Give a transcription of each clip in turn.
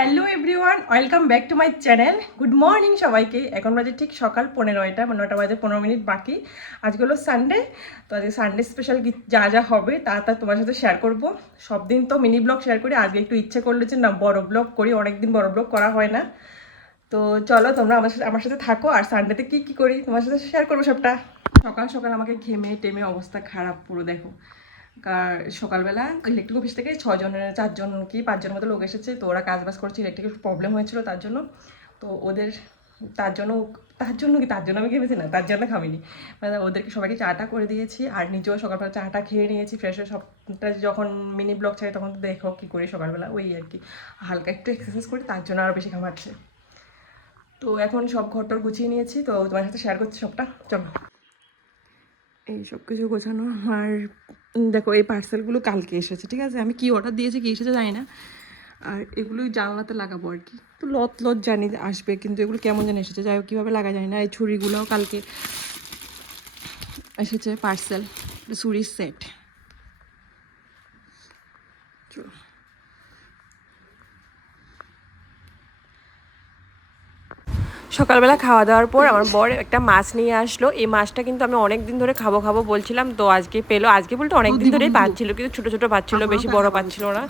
Hello everyone welcome back to my channel good morning সবাইকে। এখন বাজে ঠিক সকাল পনেরোটা নটা বাজে পনেরো মিনিট বাকি। আজকে হলো সানডে তো আজকে সানডে স্পেশাল যা যা হবে তা তা তোমার সাথে শেয়ার করব। সব দিন তো মিনি ব্লগ শেয়ার করি, আজকে একটু ইচ্ছে করল যে না, বড় ব্লগ করি, অনেকদিন বড় ব্লগ করা হয় না। তো চলো তোমরা আমার সাথে আমার সাথে থাকো, আর সানডেতে কী কী করি তোমার সাথে শেয়ার করব সবটা? সকাল সকাল আমাকে ঘেমে টেমে অবস্থা খারাপ পুরো, দেখো। সকালবেলা ইলেকট্রিক অফিস থেকে ছজনের চারজন কি পাঁচজন মতো লোক এসেছে, তো ওরা কাজ বাজ করছে ইলেকট্রিকের প্রবলেম হয়েছিল তার জন্য। তো ওদের তার জন্য তার জন্য কি, তার জন্য আমি খেয়েছি না, তার জন্য খাবিনি মানে ওদেরকে সবাইকে চাটা করে দিয়েছি, আর নিজেও সকালবেলা চাটা খেয়ে নিয়েছি ফ্রেশ হয়ে সবটা যখন মিনি ব্লগ চাই তখন তো দেখো কী করি সকালবেলা, ওই আর কি। হালকা একটু এক্সারসাইজ করি, তার জন্য আরও বেশি ঘামাচ্ছে। তো এখন সব ঘরটর গুছিয়ে নিয়েছি, তো তোমার সাথে শেয়ার করছি সবটা, চলো। এই সব কিছু গোছানো আর দেখো এই পার্সেলগুলো কালকে এসেছে, ঠিক আছে? আমি কি অর্ডার দিয়েছি, কি এসেছে জানি না। আর এগুলো জানলাতে লাগাবো আর কি। তো লত লত জানি আসবে, কিন্তু এগুলো কেমন জানি এসেছে, যাই হোক কীভাবে লাগা যায় না। এই ছুরিগুলোও কালকে এসেছে পার্সেল ছুরির সেট চলো। সকালবেলা খাওয়া দাওয়ার পর আমার বর একটা মাছ নিয়ে আসলো। এই মাছটা কিন্তু আমি অনেক দিন ধরে খাব খাব বলছিলাম তো আজকে পেল। আজকে বলতে অনেক দিন ধরেই পাচ্ছিল কিন্তু ছোটো ছোটো পাচ্ছিল বেশি বড় পাচ্ছিল না।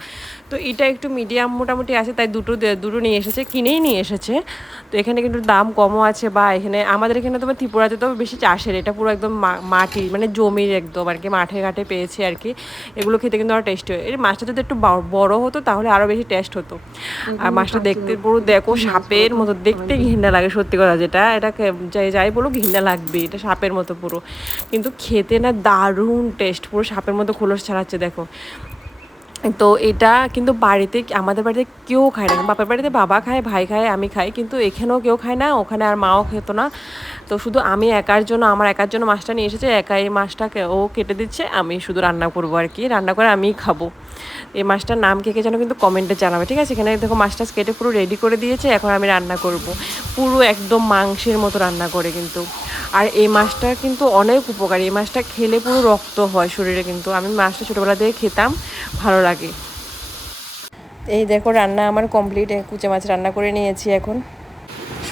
তো এটা একটু মিডিয়াম মোটামুটি আছে তাই দুটো দুটো নিয়ে এসেছে কিনেই নিয়ে এসেছে। তো এখানে কিন্তু দাম কমও আছে বা এখানে আমাদের এখানে তোমার ত্রিপুরাতে তো বেশি চাষের এটা পুরো একদম মাটি মানে জমির একদম আর কি মাঠে ঘাটে পেয়েছে আর কি। এগুলো খেতে কিন্তু আরও টেস্টি হয়। এই মাছটা যদি একটু বড় হতো তাহলে আরও বেশি টেস্ট হতো। আর মাছটা দেখতে পুরো দেখো সাপের মতো দেখতে ঘৃণা লাগে সত্যি কথা যেটা, এটাকে যাই যাই বলো ঘৃণা লাগবে এটা সাপের মতো পুরো। কিন্তু খেতে না দারুণ টেস্ট পুরো সাপের মতো খোলস ছাড়াচ্ছে, দেখো। তো এটা কিন্তু বাড়িতে, আমাদের বাড়িতে কেউ খায় না। বাপের বাড়িতে বাবা খায়, ভাই খায়, আমি খাই, কিন্তু এখানেও কেউ খায় না, ওখানে আর মাও খেত না। তো শুধু আমি একার জন্য, আমার একার জন্য মাছটা নিয়ে এসেছে, একাই মাছটাকে ও কেটে দিচ্ছে, আমি শুধু রান্না করব আর কি, রান্না করে আমিই খাব। এই মাছটার নাম কে কে যেন কিন্তু কমেন্টে জানাবে, ঠিক আছে? এখানে দেখো মাছটা কেটে পুরো রেডি করে দিয়েছে, এখন আমি রান্না করব। পুরো একদম মাংসের মতো রান্না করে কিন্তু। আর এই মাছটা কিন্তু অনেক উপকারী। এই মাছটা খেলে পুরো রক্ত হয় শরীরে কিন্তু। আমি মাছটা ছোটোবেলা থেকে খেতাম, ভালো লাগে। এই দেখো, রান্না আমার কমপ্লিট কুচে মাছ রান্না করে নিয়েছি এখন।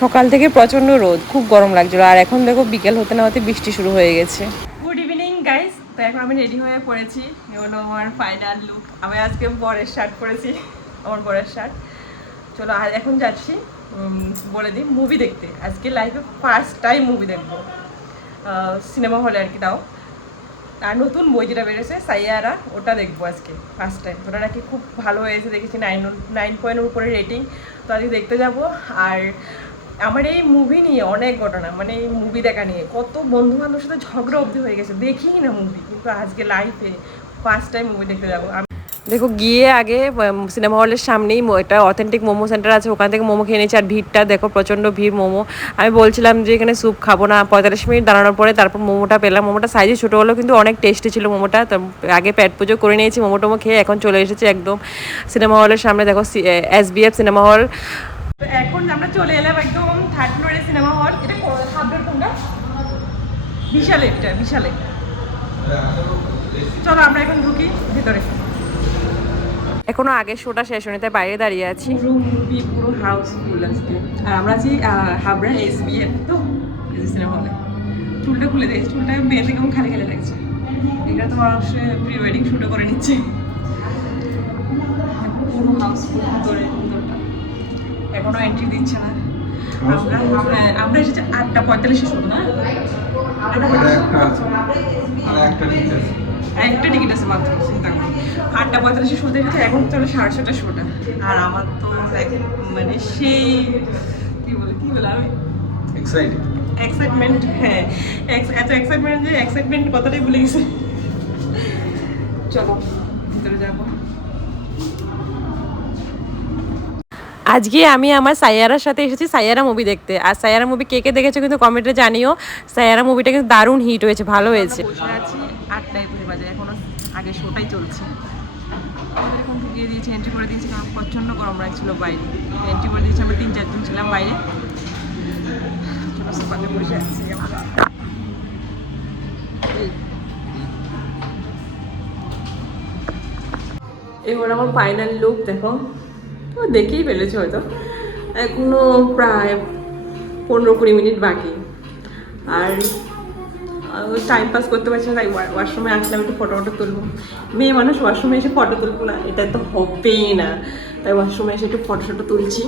সকাল থেকে প্রচণ্ড রোদ, খুব গরম লাগছিল। আর এখন দেখো, বিকেল হতে না হতে বৃষ্টি শুরু হয়ে গেছে। গুড ইভিনিং গাইস তো এখন আমি রেডি হয়ে পড়েছি। হলো আমার ফাইনাল লুক আমি আজকে বরের শার্ট পরেছি, আমার বরের শার্ট চলো, আর এখন যাচ্ছি বলে দিই মুভি দেখতে। আজকে লাইফে ফার্স্ট টাইম মুভি দেখব। সিনেমা হলে আর কি তাও আর নতুন বই যেটা বেরোছে সাইয়ারা, ওটা দেখব আজকে ফার্স্ট টাইম ওটা নাকি খুব ভালো হয়েছে, দেখেছি নাইন নাইন পয়েন্টের উপরে রেটিং তো আজকে দেখতে যাব। আর আমার এই মুভি নিয়ে অনেক ঘটনা মানে এই মুভি দেখা নিয়ে। কত বন্ধু বান্ধবের সাথে ঝগড়া অবধি হয়ে গেছে দেখি না মুভি কিন্তু আজকে লাইফে ফার্স্ট টাইম মুভি দেখতে যাব। দেখো, গিয়ে আগে সিনেমা হলের সামনেই একটা অথেন্টিক মোমো সেন্টার আছে, ওখান থেকে মোমো খেয়ে নিয়েছি। আর ভিড়টা দেখো, প্রচণ্ড ভিড় মোমো। আমি বলছিলাম যে, এখানে স্যুপ খাব না। পঁয়তাল্লিশ মিনিট দাঁড়ানোর পরে তারপর মোমোটা পেলাম। মোমোটা সাইজে ছোটো হলো কিন্তু অনেক টেস্টি ছিল মোমোটা। আগে পেট পুজো করে নিয়েছি, মোমো টোমো খেয়ে এখন চলে এসেছি একদম সিনেমা হলের সামনে। দেখো S B F cinema hall এখন আমরা চলে এলাম একদম থার্ড সিনেমা হল এটা কোনটা? বিশাল একটা, বিশাল চলো, আমরা এখন ঢুকি ভিতরে। এখনও আগে শোটা শেষ হয়নি তাই বাইরে দাঁড়িয়ে আছি। পুরো মুভি পুরো হাউসফুল আজকে। আর আমরা আছি হাবড়া এস বি এফ তো? সিনেমা হলে চুলটা খুলে দিয়েছি চুলটা বেঁধে কেমন খালি খালি লাগছে। এটা তো মানুষ প্রি ওয়েডিং শুটও করে নিচ্ছে। পুরো হাউসফুল ভিতরে এখনও এন্ট্রি দিচ্ছে না। আমরা হ্যাঁ, আমরা এসেছি আটটা পঁয়তাল্লিশে শুরু না? আটটা পঁয়তাল্লিশে একটা টিকিট আছে মাত্র চিন্তা করো। আটটা পঁয়তাল্লিশে শুতে গেছে এখন চলে সাড়ে ছটা শোটা আর আমার তো মানে সেই কি বলে কি বলে আমি? এক্সাইটমেন্ট হ্যাঁ। এত এক্সাইটমেন্ট যে এক্সাইটমেন্ট কথাটাই ভুলে গেছে। চলো ভিতরে যাব। আজকে আমি আমার সাইয়ারার সাথে এসেছি সাইয়ারা মুভি দেখতে। আর সাইয়ারা মুভি কে কে দেখেছ কিন্তু কমেন্টে জানিও। সাইয়ারা মুভিটা কিন্তু দারুণ হিট হয়েছে ভালো হয়েছে। বসে আছি আটটায় ঘুরে বাজে এখনও আগে শোটাই চলছে। আমাদের এখন ঢুকিয়ে দিয়েছে এন্ট্রি করে দিয়েছে, কারণ প্রচণ্ড গরম লাগছিল বাইরে। এন্ট্রি করে দিয়েছে, আমরা তিন চারজন ছিলাম বাইরে। বসে আছি। এই। আমার ফাইনাল লুক দেখো। ও, দেখেই ফেলেছো হয়তো। এখনও প্রায় পনেরো কুড়ি মিনিট বাকি। আর টাইম পাস করতে পারছি না, তাই ওয়াশরুমে আসলাম, একটু ফটো ফটো তুলবো। মেয়ে মানুষ ওয়াশরুমে এসে ফটো তুলবো না, এটা তো হবেই না। তাই ওয়াশরুমে এসে একটু ফটো ফটো তুলছি।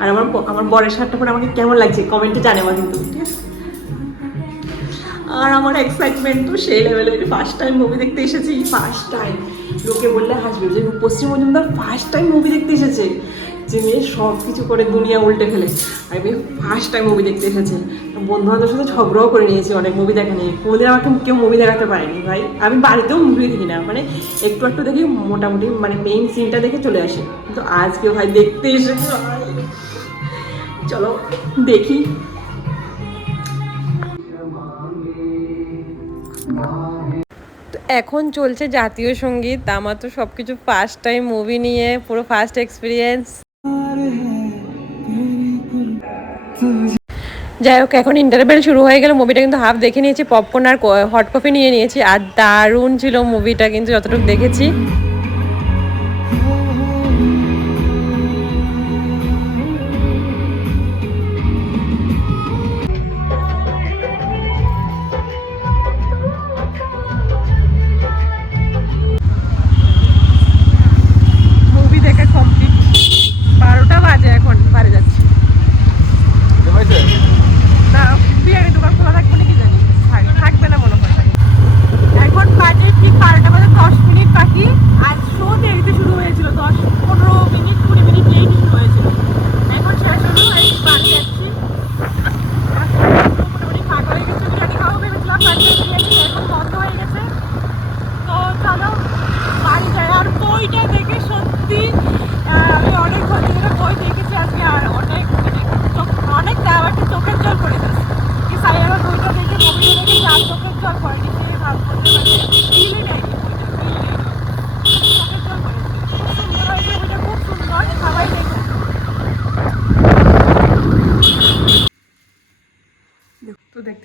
আর আমার আমার বরের শার্টটা পরে আমাকে কেমন লাগছে? কমেন্টে জানাব কিন্তু, ঠিক আছে? আর আমার এক্সাইটমেন্ট তো সেই লেভেলে ফার্স্ট টাইম মুভি দেখতে এসেছি ফার্স্ট টাইম লোকে বললে হাসবে যে পশ্চিম মজুমদার ফার্স্ট টাইম মুভি দেখতে এসেছে। যে মেয়ে সব কিছু করে দুনিয়া উল্টে ফেলে। আর মেয়ে ফার্স্ট টাইম মুভি দেখতে এসেছে। বন্ধু বান্ধবের সাথে ঝগড়াও করে নিয়েছি অনেক মুভি দেখা নিয়ে। কোনোদিন আমাকে কেউ মুভি দেখাতে পারেনি ভাই। আমি বাড়িতেও মুভি দেখি না। মানে একটু একটু দেখি, মোটামুটি মানে মেইন সিনটা দেখে চলে আসি। কিন্তু আজকে ভাই দেখতে এসেছে চলো দেখি। এখন চলছে জাতীয় সংগীত। আমার তো সব কিছু ফার্স্ট টাইম মুভি নিয়ে, পুরো ফার্স্ট এক্সপিরিয়েন্স যাই হোক, এখন ইন্টারভেল শুরু হয়ে গেল। মুভিটা কিন্তু হাফ দেখে নিয়েছি। পপকর্ন আর হট কফি নিয়ে নিয়েছি। আর দারুণ ছিল মুভিটা কিন্তু যতটুকু দেখেছি।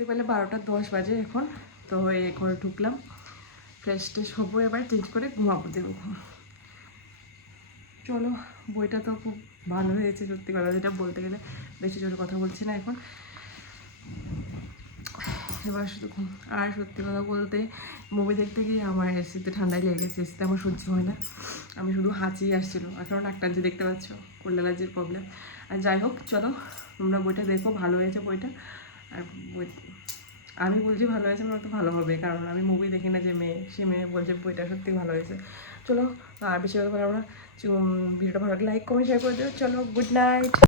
দেখতে পেলে বারোটা দশ বাজে এখন, তো এই ঘরে ঢুকলাম। ফ্রেশ ট্রেশ হব এবার চেঞ্জ করে ঘুমাবো দেবো। চলো, বইটা তো খুব ভালো হয়েছে সত্যি কথা, যেটা বলতে গেলে বেশি জোরে কথা বলছি না এখন। এবার শুধু ঘুম, আর সত্যি কথা বলতে মুভি দেখতে গিয়ে আমার এসিতে ঠান্ডায় লেগে গেছে এসিতে আমার সহ্য হয় না। আমি শুধু হাঁচি আসছিল, আর কারণ একটা যে দেখতে পাচ্ছ অ্যালার্জির প্রবলেম আর যাই হোক, চলো, তোমরা বইটা দেখো, ভালো হয়েছে বইটা। আর আমি বলছি ভালো হয়েছে আমার তো ভালো হবে, কারণ আমি মুভি দেখি না যে মেয়ে, সে মেয়ে বলছে বইটা সত্যি ভালো হয়েছে। চলো, আর বেশি আমরা ভিডিওটা ভালো লাইক কমেন্ট শেয়ার করে দিও। চলো গুড নাইট